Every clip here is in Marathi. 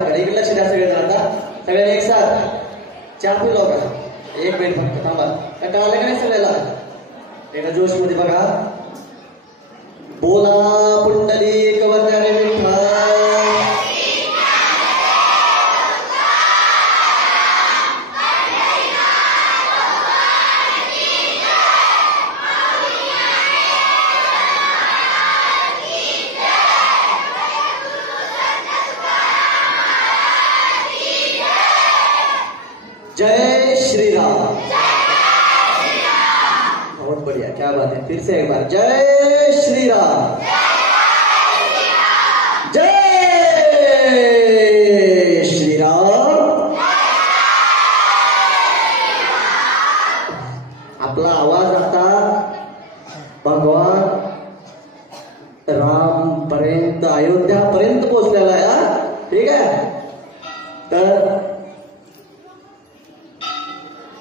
इकडे लक्ष द्या सगळे. आता सगळ्यांनी एक साथ चहा पिलो का? एक मिनिट फक्त थांबा. कळालं का नाही सगळ्याला? एका जोश मध्ये बघा. बोला पुंडलिक वरदानी विठ्ठल. जय श्री राम. बहुत बढ़िया, क्या बात है. फिर से एक बार जय श्री राम. जय श्री राम. आपला आवाज आता भगवान राम पर्यंत, अयोध्या पर्यंत पोहोचलेला आहे. ठीक आहे. तर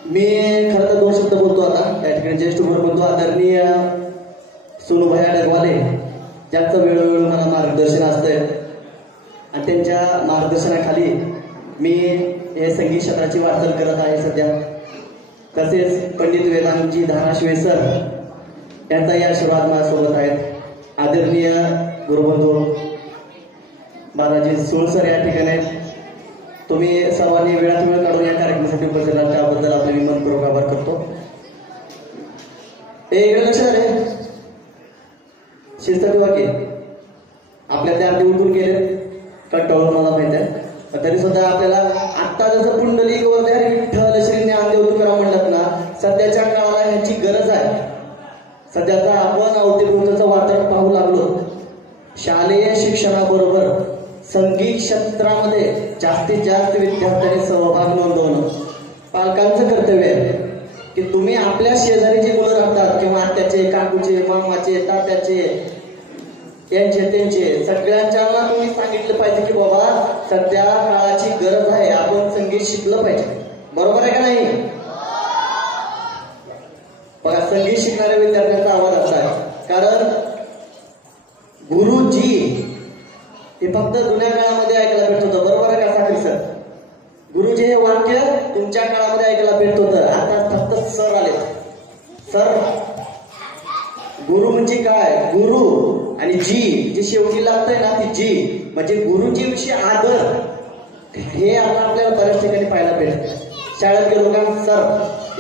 मी खरं तर 2 शब्द बोलतो आता. त्या ठिकाणी ज्येष्ठ बोलतो आदरणीय सोनूभैया डगवाले, ज्यांचं वेळोवेळी मला मार्गदर्शन असतंय आणि त्यांच्या मार्गदर्शनाखाली मी हे संगीत क्षेत्राची वाटचाल करत आहे सध्या. तसेच पंडित वेदांतजी धाराशिवे सर यांचाही आशीर्वाद माझ्यासोबत आहेत. आदरणीय गुरुबंधू बालाजी सोळसर या ठिकाणी आहेत. तुम्ही सर्वांनी वेळात वेळ काढून या कार्यक्रमासाठी उपस्थित आहात त्याबद्दल आपले मी मनपूर्वक आभार करतो. इकडे लक्ष रे. शिस्त ठेवा की. आपल्या त्या अर्धे उठून गेले कंटाळून मला माहिती आहे, तरी सुद्धा आपल्याला आत्ता जसं पुंडलिक वरदानी विठ्ठल श्री ज्ञानदेव तुकाराम म्हणतात ना, सध्याच्या काळाला ह्याची गरज आहे. सध्याचा आपण अवतीभोवतीचं वातावरण पाहू लागलो. शालेय शिक्षणाबरोबर संगीत क्षेत्रामध्ये जास्तीत जास्त विद्यार्थ्यांनी सहभाग नोंदवणं पालकांचं कर्तव्य आहे. की तुम्ही आपल्या शेजारी जी मुलं राहतात किंवा आत्याचे, काकूचे, मामाचे, तात्याचे, यांचे त्यांचे सगळ्यांच्या तुम्ही सांगितलं पाहिजे की बाबा सध्या काळाची गरज आहे, आपण संगीत शिकलं पाहिजे. बरोबर आहे का नाही? बघा, संगीत शिकणाऱ्या विद्यार्थ्यांचा आवाज असा आहे. कारण गुरुजी हे फक्त जुन्या काळामध्ये ऐकायला भेटत होतं. बरोबर आहे का साखरी सर? गुरुजी हे वाक्य तुमच्या काळामध्ये ऐकायला भेटत होतं. आता फक्त सर आले. सर, गुरु म्हणजे काय? गुरु आणि जी शेवटी लागतंय ना, ती जी म्हणजे गुरुजी विषयी आदर. हे आता आपल्याला बऱ्याच ठिकाणी पाहायला भेटतं. शाळेत गेलो का सर,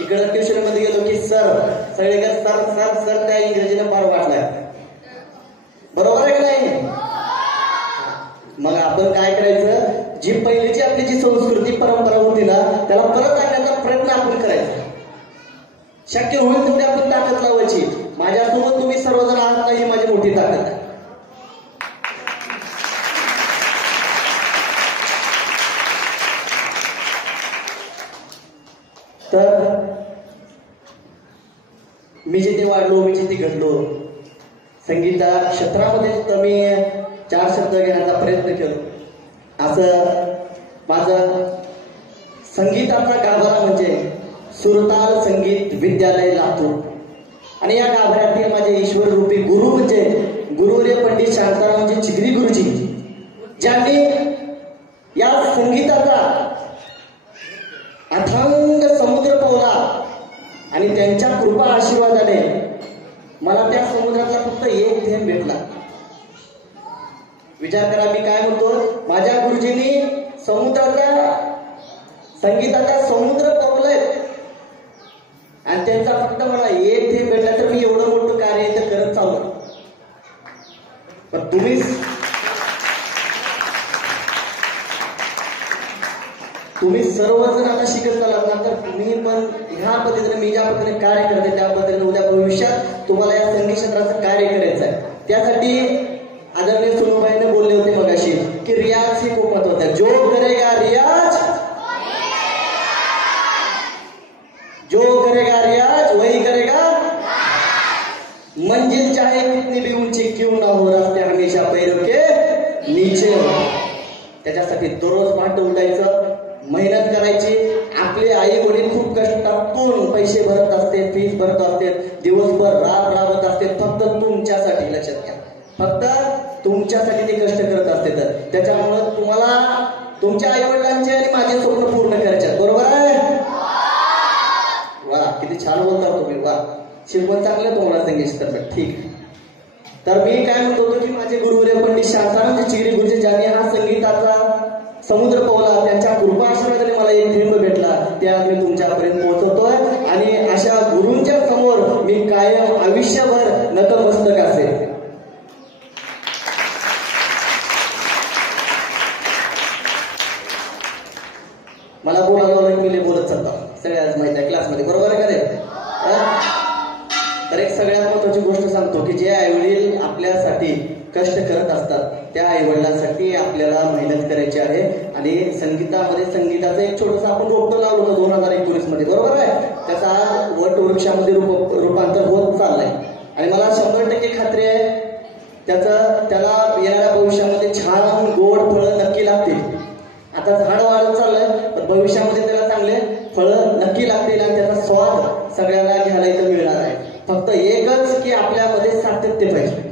इकडे ट्युशन मध्ये गेलो की सर, सगळीकडे सर सर सर. त्या इंग्रजीने फार वाटलाय. बरोबर आहे का नाही? मग आपण काय करायचं, जी पहिलीची आपली जी संस्कृती परंपरा होती ना, त्याला परत आणण्याचा प्रयत्न आपण करायचा. शक्य होईल तेवढी आपण ताकद लावायची. माझ्यासोबत तुम्ही सर्वजण आहात ना, ही माझी मोठी ताकद आहे. तर मी जिथे वाढलो, मी जिथे घडलो, संगीता क्षेत्रामध्ये तर मी 4 शब्द घेण्याचा प्रयत्न केलो. असं माझं संगीताचा गाभारा म्हणजे सुरताल संगीत विद्यालय लातूर. आणि या गाभाऱ्यातील माझे ईश्वर रूपी गुरु म्हणजे गुरुवर्य पंडित शांतारामजी चिगरी गुरुजी, ज्यांनी या संगीताचा अथांग समुद्र पोहला आणि त्यांच्या कृपा आशीर्वादाने मला त्या समुद्रातला फक्त एक थेंब भेटला. विचार करा मी काय म्हणतो. माझ्या गुरुजींनी समुद्राचा, संगीताचा समुद्र पोहलाय आणि त्यांचा फक्त मला एक थेंब भेटला, तर मी एवढं मोठं कार्य इथं करत चाललो. पण तुम्ही सर्वजण आता शिकत चालात ना, तर तुम्ही पण ह्या पद्धतीने मी ज्या पद्धतीने कार्य करते त्या पद्धतीने उद्या भविष्यात तुम्हाला या संगीत क्षेत्राचं कार्य करायचं आहे. त्यासाठी आदरणीय सोनूबाईने बोलले होते मगाशी की रियाज ही खूप महत्वाचा आहे. जो करेगा रियाज, जो करेगा रियाज वही करेगा मंजिल, चाहे कितनी भी ऊंची क्यों ना हो, रास्ते हमेशा पैरों के नीचे. त्याच्यासाठी दररोज पहाटे उठायचं, मेहनत करायची. आपले आई वडील खूप कष्टातून पैसे भरत असते, फीस भरत असते, दिवसभर राबत असते फक्त तुमच्यासाठी. लक्षात घ्या, फक्त तुमच्यासाठी ते कष्ट करत असते. तर त्याच्यामुळे तुम्हाला तुमच्या आई वडिलांचे आणि माझे स्वप्न पूर्ण करायचे, बरोबर आहे? वा, किती छान बोलता तुम्ही, वा. शिकवण चांगलं तुम्हाला संगीत तर ठीक. तर मी काय म्हणतो होतो की माझे गुरुवर्य पंडित शांताराम चिगरी गुरुजी ज्यांनी हा संगीताचा समुद्र पावला, त्यांच्या कृपा आशीर्वादाने मला एक थेंब भेटला, ते आज मी तुमच्यापर्यंत पोहोचवतोय. आणि अशा गुरूंच्या समोर मी कायम आयुष्यभर नतमस्तक असेल. मला बोलायला मी बोलत चालतो, सगळ्याच माहिती आहे क्लासमध्ये, बरोबर आहे का रे? तर एक सगळ्यात महत्वाची गोष्ट सांगतो की जे आईवडील आपल्यासाठी कष्ट करत असतात त्या आईवडिलांसाठी आपल्याला मेहनत करायची आहे. आणि संगीतामध्ये संगीताचं एक छोटंसं आपण रोपटं लावलं होतं 2019 मध्ये, बरोबर आहे? त्याचा आज वटवृक्षामध्ये रूपांतर होत चाललंय. आणि मला 100% खात्री आहे त्याला येणाऱ्या भविष्यामध्ये छान गोड फळं नक्की लागतील. आता झाड वाढत चाललंय, पण भविष्यामध्ये त्याला चांगले फळं नक्की लागतील आणि त्याचा स्वाद सगळ्यांना घ्यायला इथं मिळणार आहे. फक्त एकच की आपल्यामध्ये सातत्य पाहिजे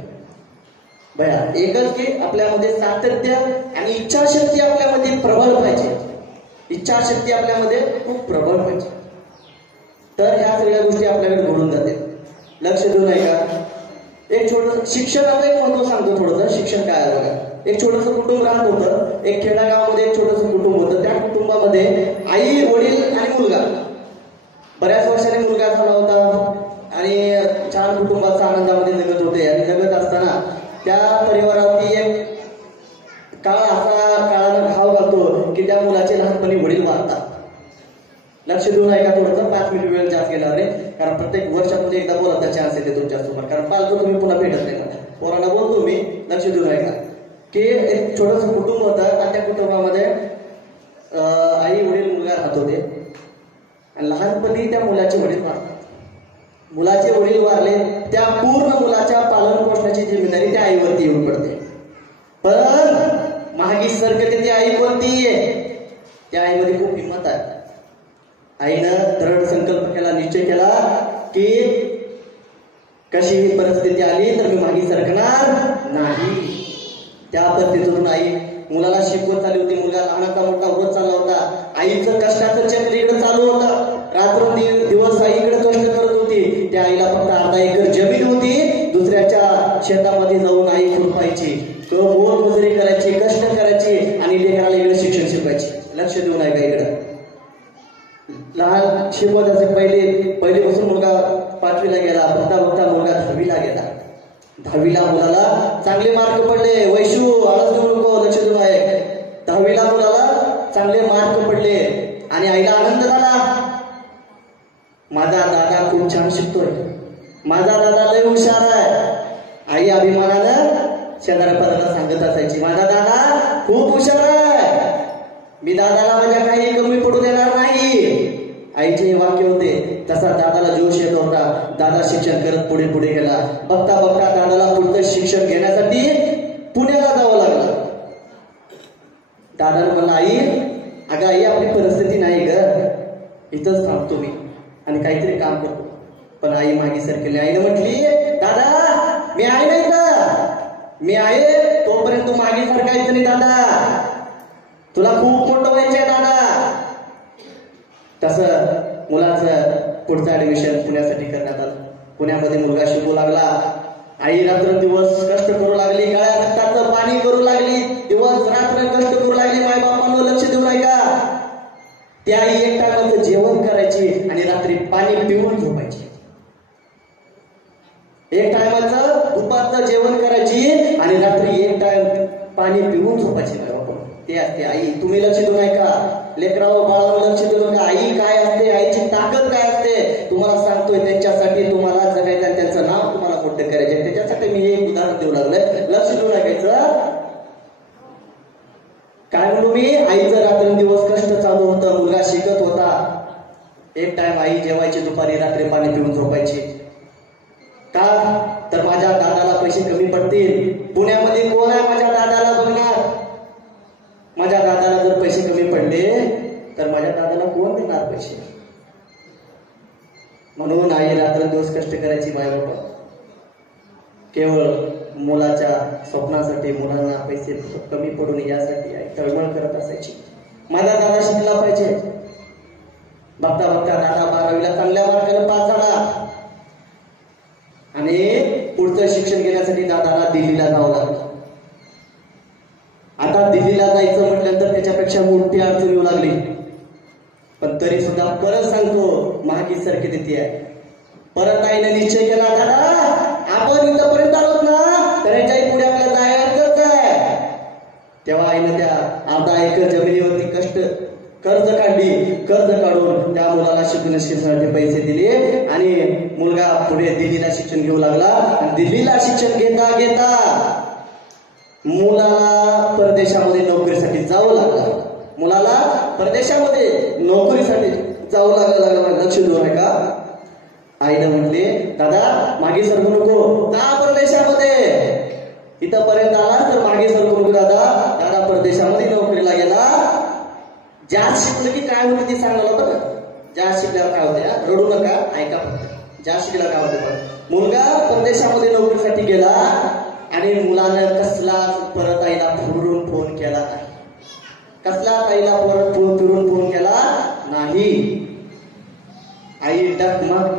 भया, एकच की आपल्यामध्ये सातत्य आणि इच्छाशक्ती आपल्यामध्ये प्रबळ पाहिजे. इच्छाशक्ती आपल्यामध्ये खूप प्रबळ पाहिजे, तर ह्या सगळ्या गोष्टी आपल्याकडे घडून जातील. लक्ष देऊ नये का? एक छोटं शिक्षणाचं एक महत्व सांगतो थोडंसं. शिक्षण काय आहे बघा. एक छोटंसं कुटुंब राहत होतं, एक खेडागावामध्ये एक छोटंसं कुटुंब होतं. त्या कुटुंबामध्ये आई, वडील आणि मुलगा. बऱ्याच वर्षाने मुलगा झाला होता आणि छान कुटुंबाचा आनंदामध्ये जगत होते. आणि जगत असताना त्या परिवारावरती एक काळानं घाव घालतो की त्या मुलाचे लहानपणी वडील वारतात. लक्ष देऊन ऐका थोडंसं, 5 मिनिट वेळ जास्त गेला रे, कारण प्रत्येक वर्षामध्ये एकदा बोलायचा चान्स येते तुमच्यासमोर, कारण पालतो तुम्ही पुन्हा भेटत नाही मला. पोरांना बोलतो मी, लक्ष देऊन ऐका की एक छोटंसं कुटुंब होतं आणि त्या कुटुंबामध्ये आई, वडील, मुलगा राहत होते. आणि लहानपणी त्या मुलाचे वडील वारतात. मुलाचे वडील वारले, त्या पूर्ण मुलाच्या पालन पोषणाची जिम्मेदारी त्या आईवरती येऊन पडते. पण महागी सरकते ती आई कोणती आहे? त्या आईमध्ये खूप हिंमत आहे. आईनं दृढ संकल्प केला, निश्चय केला की कशीही परिस्थिती आली तर मी मागे सरकणार नाही. त्या पद्धतीतून आई मुलाला शिकवत चालली होती. मुलगा लहानाचा मोठा होत चालला होता. आईचं कष्टाचं चक्र इकडे चालू होतं. रात्र दिवस आई इकडे कष्ट करत होती. त्या आईला फक्त अर्धा एकर जमीन होती. दुसऱ्याच्या शेतामध्ये जाऊन आई खुरपायची, तो मोलमजुरी करायची, कष्ट करायची आणि लेकराला इकडे शिक्षण शिकवायची. लक्ष देऊन आहे का इकडं? लहान शिकवत असे पहिलेपासून मुलगा 5वीला गेला, बघता मुलगा 10वीला गेला. 10वीला मुलाला चांगले मार्क पडले. वैशू आळस देऊ नको, लक्ष देऊन आहे. 10वीला मुलाला चांगले मार्क पडले आणि आईला आनंद झाला. माझा दादा खूप छान शिकतोय, माझा दादा लय हुशार आहे. आई अभिमानानं शेजाऱ्या सांगत असायची, माझा दादा खूप हुशार आहे, मी दादाला माझ्या काही कमी पडू देणार नाही. आईचे हे वाक्य होते. तसा दादाला जोश येत होता. दादा शिक्षण करत पुढे गेला. बघता दादाला पुढचं शिक्षण घेण्यासाठी पुण्याला जावं लागलं. दादाला म्हणला, आई अगं आई आपली परिस्थिती नाही ग, इथंच थांबतो मी आणि काहीतरी काम करतो. पण आई मागे सरकेली. आईने म्हटली, दादा मी आहे नाही का, मी आहे तोपर्यंत तू मागे सरकायचं नाही दादा, तुला खूप मोठं व्हायचंय दादा. तसं मुलाचं पुढचं ऍडमिशन पुण्यासाठी करण्यात आलं. पुण्यामध्ये मुलगा शिकू लागला. आई रात्रंदिवस कष्ट करू लागली, गळ्या रक्ताचं पाणी करू लागली, दिवस रात्र कष्ट करू लागली. मायबापांवर लक्ष देऊ नाही का? ती आई एक टायमाचं जेवण करायची आणि रात्री पाणी पिऊन झोपायची. एक टायमाचं दुपारचं जेवण करायची आणि रात्री एक टाइम पाणी पिऊन झोपायची. ते असते आई. तुम्ही लक्ष देऊ नये का? लेकरावर बाळावर लक्ष देऊ नका. आई काय असते, आईची ताकद काय असते तुम्हाला सांगतोय. त्यांच्यासाठी तुम्हाला जगायचं, त्यांचं नाव तुम्हाला मोठं करायचं, त्याच्यासाठी मी हे उदाहरण देऊ लागलोय. लक्ष देऊ लागायचं. काय म्हणू मी? आईचं रात्रंदिवस कष्ट चालू होतं, मुलगा शिकत होता. एक टाइम आई जेवायची दुपारी, रात्री पाणी पिऊन झोपायची. का तर माझ्या दादाला पैसे कमी पडतील. पुण्यामध्ये कोण आहे माझ्या दादाला बघणार? माझ्या दादाला जर पैसे कमी पडले तर माझ्या दादाला कोण देणार पैसे? म्हणून आई रात्रंदिवस कष्ट करायची. बाय बाबा केवळ मुलाच्या स्वप्नासाठी मुलांना पैसे कमी पडून यासाठी आई तळमळ करत असायची. माझा दादा शिकला पाहिजे. बघता बघता दादा 12वीला चांगल्या मार्काने पास झाला आणि पुढचं शिक्षण घेण्यासाठी दादाला दिल्लीला जावं लागलं. आता दिल्लीला जायचं म्हटल्यानंतर त्याच्यापेक्षा मोठी अडचण येऊ लागली. पण तरी सुद्धा परत सांगतो, महागी सारखी देते आहे. परत आईने निश्चय केला, दादा आपण इथपर्यंत आलोत ना, तर याच्याही पुढे आपल्याला जायचंच आहे. तेव्हा आईनं त्या अर्धा एकर जमिनीवरती कर्ज काढून त्या मुलाला शिक्षणाचे पैसे दिले आणि मुलगा पुढे दिल्लीला शिक्षण घेऊ लागला. आणि दिल्लीला शिक्षण घेता घेता मुलाला परदेशामध्ये नोकरीसाठी जावं लागलं. मुलाला परदेशामध्ये नोकरीसाठी जावं लागलं. लक्ष देऊ नका. आईने म्हटले, दादा मागे सरकू नको, जा परदेशामध्ये. इथपर्यंत आला तर मागे सरकू नको दादा. दादा परदेशामध्ये नोकरीला गेला. ज्या शिकलं की काय होतं ते सांगायला बरं. ज्या शिकल्यावर काय होतं, रडू नका, ऐका फक्त. ज्या शिकल्यावर काय होतं, मुलगा परदेशामध्ये नोकरीसाठी गेला आणि मुलानं कसलाच परत आईला फिरून फोन केला नाही. कसलाच आईला परत फिरून फोन केला नाही. आई डकमक